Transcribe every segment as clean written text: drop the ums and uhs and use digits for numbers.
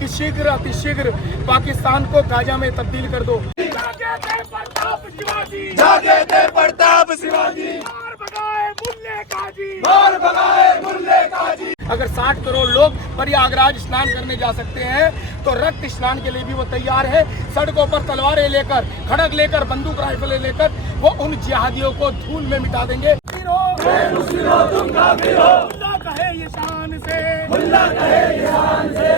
कि शीघ्र अतिशीघ्र पाकिस्तान को गाजा में तब्दील कर दो। जागे थे प्रताप शिवाजी, जागे थे प्रताप शिवाजी, मार भगाए मुल्ले काजी, मार भगाए मुल्ले काजी। अगर 60 करोड़ लोग प्रयागराज स्नान करने जा सकते हैं तो रक्त स्नान के लिए भी वो तैयार है। सड़कों पर तलवारें लेकर, खड़ग लेकर, बंदूक राइफलें लेकर वो उन जिहादियों को धूल में मिटा देंगे। तुम काफिर हो, मुल्ला कहे ये शान से, मुल्ला कहे ये शान से।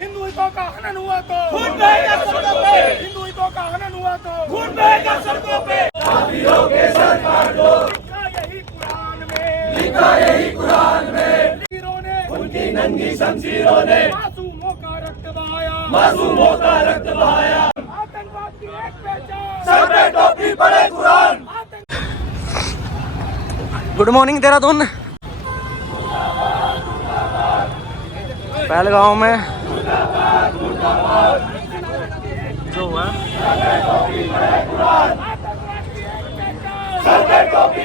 हिंदू हितों का हनन हुआ तो खून बहेगा सड़कों पे, हिंदू हितों का हनन हुआ तो खून बहेगा सड़कों पे। काफिरों के सर काट दो, लिखा यही कुरान में, लिखा यही कुरान में। वीरों ने, उनकी नंगी शमशीरों ने मासूमों का रक्त बहाया, मासूमों का रक्त बहाया। आतंकवाद की एक पहचान, सर पे टोपी पड़े कुरान। Good morning Dehradun. पहलगांव में जो हुआ सर पे टोपी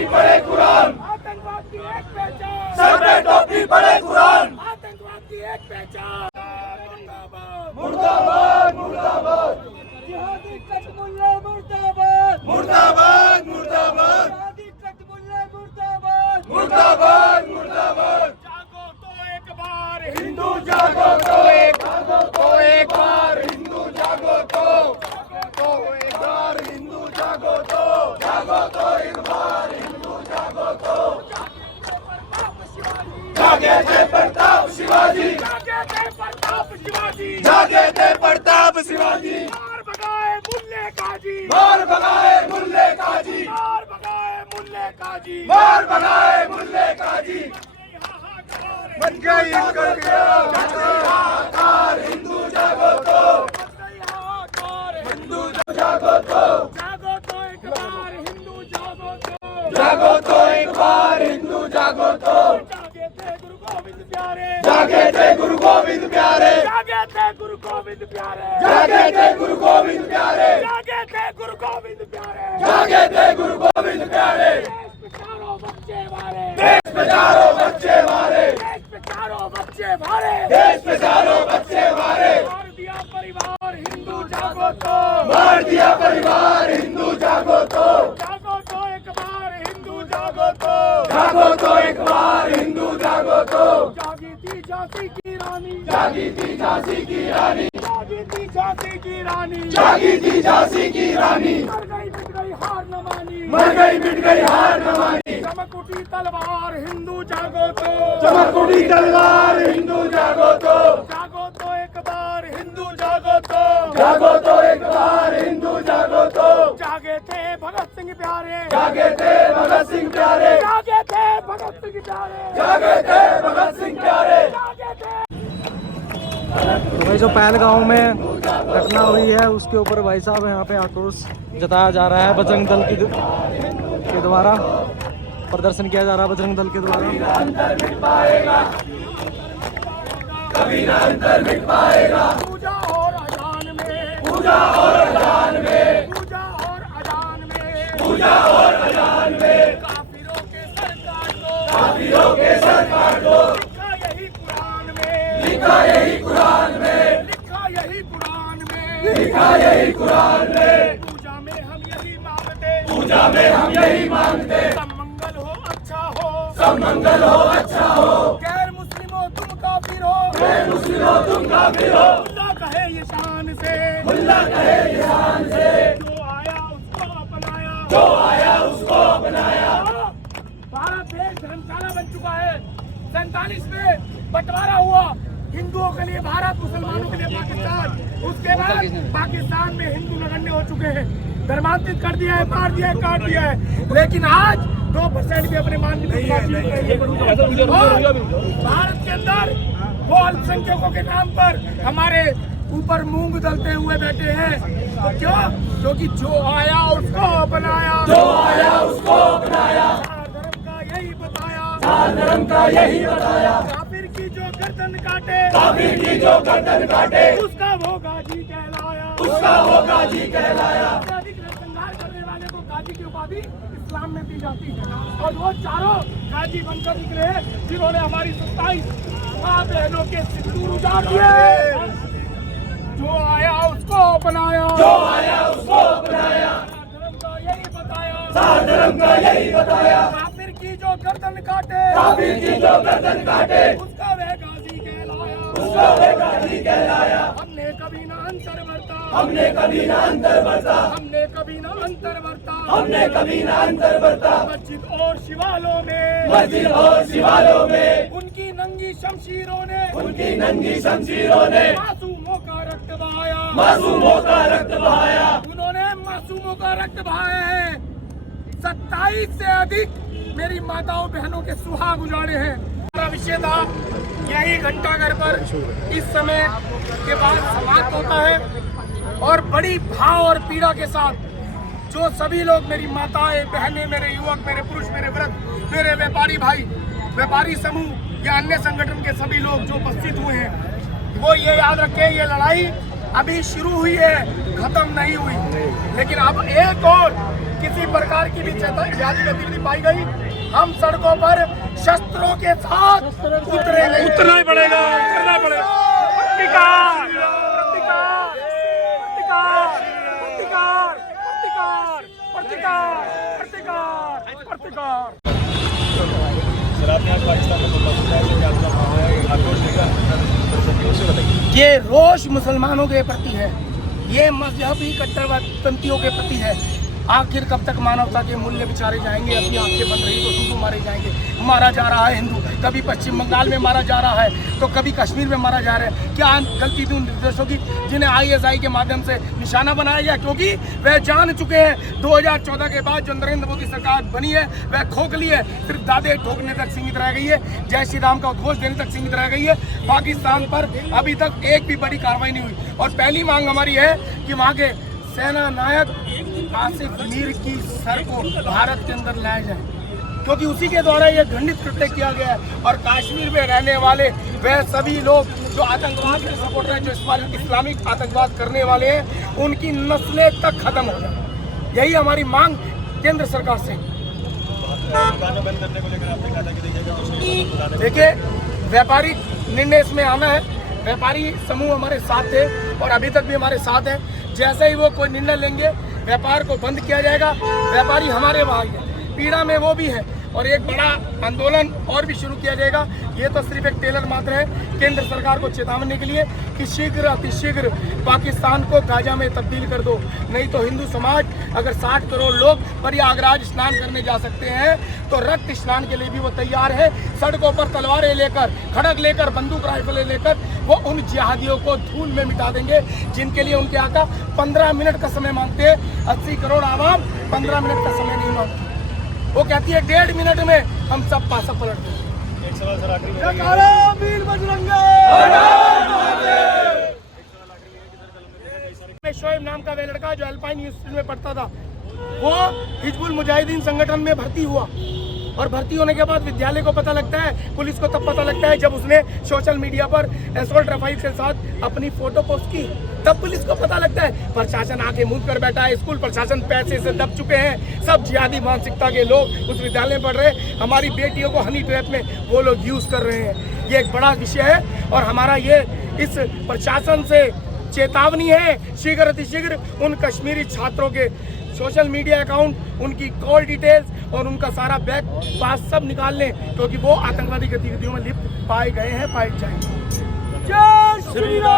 पड़े कुरान, आतंकवाद की एक पहचान, सर पे टोपी पड़े कुरान। आतंकवाद की एक पहचान। मुर्दाबाद मुर्दाबाद, जिहादी कटमुल्ला मुर्दाबाद, मुर्दाबाद मुर्दाबाद, जिहादी कटमुल्ला मुर्दाबाद, मुर्दाबाद मुर्दाबाद। जागो तो एक बार हिंदू जागो तो एक, जागो तो एक बार हिंदू जागो तो, जागो तो एक बार हिंदू जागो तो, जागो तो एक बार हिंदू जागो तो। जागे थे प्रताप शिवाजी, जागे थे प्रताप शिवाजी, जागे थे प्रताप शिवाजी। मार भगाए मुल्ले काजी, मार भगाए मुल्ले काजी, मार भगाए मुल्ले काजी, मार भगाए मुल्ले काजी। बच गई हाहाकार हिंदू जागो तो, हिंदू जागो तो, जागो तो एक बार हिंदू जागो तो, जागो तो एक बार हिंदू जागो तो। जागे थे गुरु गोविंद प्यारे, जागे थे गुरु गोविंद प्यारे, जागे थे गुरु गोविंद प्यारे, जागे थे गुरु गोविंद प्यारे, जागे थे गुरु गोविंद प्यारे, जागे थे गुरु गोविंद प्यारे। देश पे चारों बच्चे मारे, देश पे चारों बच्चे मारे, देश पे चारों बच्चे मारे, देश पे चारों बच्चे मारे। मार दिया परिवार हिंदू जागो तो, मार दिया परिवार हिंदू जागो तो, जागो तो एक बार हिंदू जागो तो, जागो तो एक बार हिंदू जागो तो। जागी थी झांसी की रानी, जागी थी झांसी की रानी, जागी थी झांसी की रानी, जागी थी झांसी की रानी। मर गई मिट गई हार न मानी, मर गई मिट गई हार न मानी। चमक उठी तलवार हिंदू जागो तो, चमक उठी तलवार हिंदू जागो तो, जागो तो एक बार हिंदू जागो तो, जागो तो एक बार हिंदू जागो तो। जागे थे भगत सिंह प्यारे, जागे थे भगत सिंह प्यारे, जागे थे भगत सिंह प्यारे, जागे थे भगत सिंह प्यारे। जागे थे। तो भाई जो पहलगांव में घटना हुई है उसके ऊपर भाई साहब यहाँ पे आक्रोश जताया जा रहा है। बजरंग दल के द्वारा प्रदर्शन किया जा रहा है। बजरंग दल के द्वारा कभी ना अंतर मिट पाएगा। पूजा और अजान में, पूजा और अजान में, पूजा और अजान में, पूजा और अजान में। काफिरों के सर काट दो, काफिरों के सर काट दो। लिखा यही कुरान में, लिखा यही कुरान में, लिखा यही कुरान में, लिखा यही कुरान में। पूजा में हम यही मांगते, पूजा में हम यही मांगते, सब मंगल हो अच्छा हो, सब मंगल हो अच्छा हो। गैर मुस्लिमों तुम काफिर हो, गैर मुस्लिमों तुम काफिर हो। मुल्ला कहे ये शान से, मुल्ला कहे ये शान से, जो आया उसको अपनाया, जो आया उसको अपनाया। भारत देश धर्मशाला बन चुका है। 47 में बंटवारा हुआ, हिंदुओं के लिए भारत, मुसलमानों के लिए पाकिस्तान। उसके बाद पाकिस्तान में हिंदू नगण्य हो चुके हैं, धर्मांतरित कर दिया है, मार दिया है, काट दिया है। लेकिन आज 2% भी अपने मान भारत के अंदर वो अल्पसंख्यकों के नाम पर हमारे ऊपर मूंग दलते हुए बैठे हैं। तो क्यों? क्योंकि जो आया उसको अपनाया, जो आया उसको अपनाया। धर्म का यही बताया, धर्म का यही बताया। काफिर की जो गर्दन काटे, काफिर की जो गर्दन काटे, उसका वो गाजी कहलाया, उसका वो गाजी कहलाया। अधिक नरसंहार करने वाले को गाजी की उपाधि इस्लाम में दी जाती है। और वो चारों गाजी बनकर निकले हैं जिन्होंने हमारी 27 माँ बहनों के सिंदूर उजाड़ दिए। तिरंगा यही बताया, काफिर की जो गर्दन काटे, काफिर की जो गर्दन काटे, उसका वह गाजी कहलाया, उसका वह गाजी कहलाया। हमने कभी ना अंतर बरता, हमने कभी ना अंतर बरता, हमने कभी ना अंतर बरता, हमने कभी ना अंतर बरता। मस्जिद और शिवालों में, मस्जिद और शिवालों में उनकी नंगी शमशीरों ने, उनकी नंगी शमशीरों ने मासूमों का रक्त बहाया, मासूमों का रक्त बहाया। उन्होंने मासूमों का रक्त बहाया है। 27 से अधिक मेरी माताओं बहनों के सुहाग उजाड़े हैं। हमारा विषय था यही घंटाघर पर इस समय के बाद समाप्त होता है और बड़ी भाव और पीड़ा के साथ जो सभी लोग, मेरी माताएं बहनें, मेरे युवक, मेरे पुरुष, मेरे वृद्ध, मेरे व्यापारी भाई, व्यापारी समूह या अन्य संगठन के सभी लोग जो उपस्थित हुए हैं, वो ये याद रखें, ये लड़ाई अभी शुरू हुई है, खत्म नहीं हुई। लेकिन अब एक और किसी प्रकार की भी ज्यादा गतिविधि पाई गई, हम सड़कों पर शस्त्रों के साथ उतरेंगे। उतरना ही पड़ेगा, उतरना ही पड़ेगा। प्रतिकार, प्रतिकार, प्रतिकार, प्रतिकार, प्रतिकार, प्रतिकार, प्रतिकार, प्रतिकार। ये रोष मुसलमानों के प्रति है, ये मजहबी कट्टरपंथियों के प्रति है। आखिर कब तक मानवता के मूल्य विचारे जाएंगे? अपनी आंखें बंद रही तो हिंदू मारे जाएंगे। मारा जा रहा है हिंदू, कभी पश्चिम बंगाल में मारा जा रहा है तो कभी कश्मीर में मारा जा रहा है। क्या गलती थी उन निर्देशों की जिन्हें ISI के माध्यम से निशाना बनाया गया? क्योंकि वह जान चुके हैं 2014 के बाद जो नरेंद्र मोदी सरकार बनी है वह खोखली है, सिर्फ दादे ठोकने तक सीमित रह गई है, जय श्री राम का उद्घोष देने तक सीमित रह गई है। पाकिस्तान पर अभी तक एक भी बड़ी कार्रवाई नहीं हुई। और पहली मांग हमारी है कि वहाँ के सेना नायक आसिफ मीर की सर को भारत के अंदर लाया जाए, क्योंकि उसी के द्वारा यह घृणित कृत्य किया गया है। और कश्मीर में रहने वाले वह सभी लोग जो आतंकवाद के सपोर्टर हैं, जो इस्लामिक आतंकवाद करने वाले हैं, उनकी नस्लें तक खत्म हो जाए, यही हमारी मांग केंद्र सरकार से। देखिए, व्यापारी निर्णय इसमें आना है। व्यापारी समूह हमारे साथ थे और अभी तक भी हमारे साथ है। जैसे ही वो कोई निर्णय लेंगे, व्यापार को बंद किया जाएगा। व्यापारी हमारे भाई है, पीड़ा में वो भी है, और एक बड़ा आंदोलन और भी शुरू किया जाएगा। ये तो सिर्फ एक टेलर मात्र है केंद्र सरकार को चेतावनी के लिए कि शीघ्र अतिशीघ्र पाकिस्तान को गाजा में तब्दील कर दो, नहीं तो हिंदू समाज, अगर 60 करोड़ लोग प्रयागराज स्नान करने जा सकते हैं तो रक्त स्नान के लिए भी वो तैयार है। सड़कों पर तलवारें लेकर, खड़ग लेकर, बंदूक राइफलें लेकर वो उन जिहादियों को धूल में मिटा देंगे जिनके लिए उनके आका 15 मिनट का समय मांगते हैं। 80 करोड़ आवाम 15 मिनट का समय नहीं मांगती, वो कहती है 1.5 मिनट में हम सब पासा पलट दें। एक सवाल सर आखिरी शोएब नाम का वे लड़का जो अल्पाइन यूनिवर्सिटी में पढ़ता था, वो हिजबुल मुजाहिदीन संगठन में भर्ती हुआ, और भर्ती होने के बाद विद्यालय को पता लगता है, पुलिस को तब पता लगता है जब उसने सोशल मीडिया पर एसोल्ट राइफल के साथ अपनी फोटो पोस्ट की, तब पुलिस को पता लगता है। प्रशासन आके मुंह कर बैठा है, स्कूल प्रशासन पैसे से दब चुके हैं, सब जिहादी मानसिकता के लोग उस विद्यालय में पढ़ रहे हैं। हमारी बेटियों को हनी ट्रैप में वो लोग यूज कर रहे हैं। ये एक बड़ा विषय है और हमारा ये इस प्रशासन से चेतावनी है, शीघ्र अतिशीघ्र उन कश्मीरी छात्रों के सोशल मीडिया अकाउंट, उनकी कॉल डिटेल्स और उनका सारा बैक पास सब निकाल लें, क्योंकि वो आतंकवादी गतिविधियों में लिप्त पाए गए हैं, पाए जाएंगे। जय श्री राम।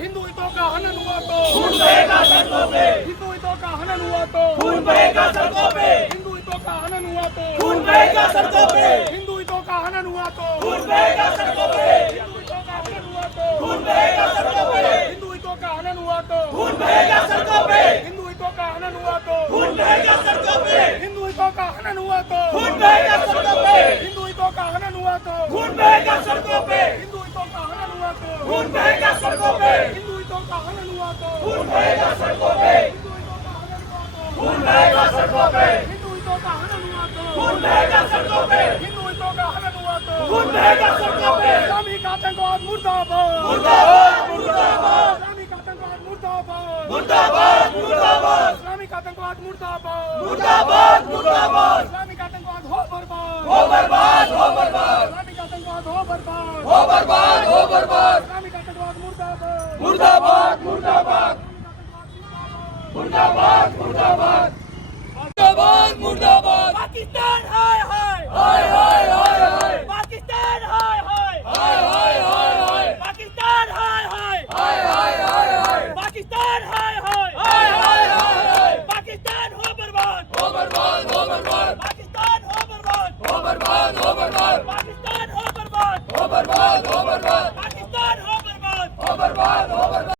हिंदू हितों का हनन हुआ तो खून बहेगा सड़कों पे, हिंदू हितों का हनन हुआ तो खून बहेगा सड़कों पे, हिंदू हितों का हनन हुआ तो खून बहेगा सड़कों पे, हिंदू हितों का हनन हुआ तो खून बहेगा सड़कों पे, हिंदू हितों का हनन हुआ तो खून बहेगा सड़कों पे, हिंदू हितों का हनन हुआ तो खून बहेगा सड़कों पे, हिंदू हितों का हनन हुआ तो खून बहेगा सड़कों पे, हिंदू हितों का हनन हुआ तो खून बहेगा सड़कों पे, हिंदू हितों का हनन हुआ तो खून बहेगा सड़कों पे, हिंदू हितों का हनन हुआ तो खून बहेगा सड़कों पे, हिंदू हितों का हनन हुआ तो खून बहेगा सड़कों पे, खून बहेगा सड़कों पे, हिंदू हितों का हनन हुआ तो खून बहेगा सड़कों पे, हिंदू हितों का हनन हुआ तो खून बहेगा सड़कों पे। इस्लामिक आतंकवाद मुर्दाबाद, मुर्दाबाद, मुर्दाबाद, इस्लामिक आतंकवाद मुर्दाबाद, मुर्दाबाद, मुर्दाबाद, इस्लामिक आतंकवाद मुर्दाबाद, मुर्दाबाद, मुर्दाबाद, इस्लामिक आतंकवाद हो बर्बाद, हो बर्बाद, हो बर्बाद, इस्लामिक आतंकवाद हो बर्बाद, हो बर्बाद, हो बर्बाद, इस्लामिक आतंकवाद मुर्दाबाद, मुर्दाबाद, मुर्दाबाद। मुर्दाबाद मुर्दाबाद मुर्दाबाद मुर्दाबाद पाकिस्तान हाय हाय हाय हाय हाय हाय पाकिस्तान हाय हाय हाय हाय हाय हाय पाकिस्तान हाय हाय हाय हाय हाय हाय पाकिस्तान हाय हाय हाय हाय हाय हाय पाकिस्तान हो बर्बाद हो बर्बाद हो बर्बाद पाकिस्तान हो बर्बाद हो बर्बाद हो बर्बाद पाकिस्तान हो बर्बाद हो बर्बाद हो बर्बाद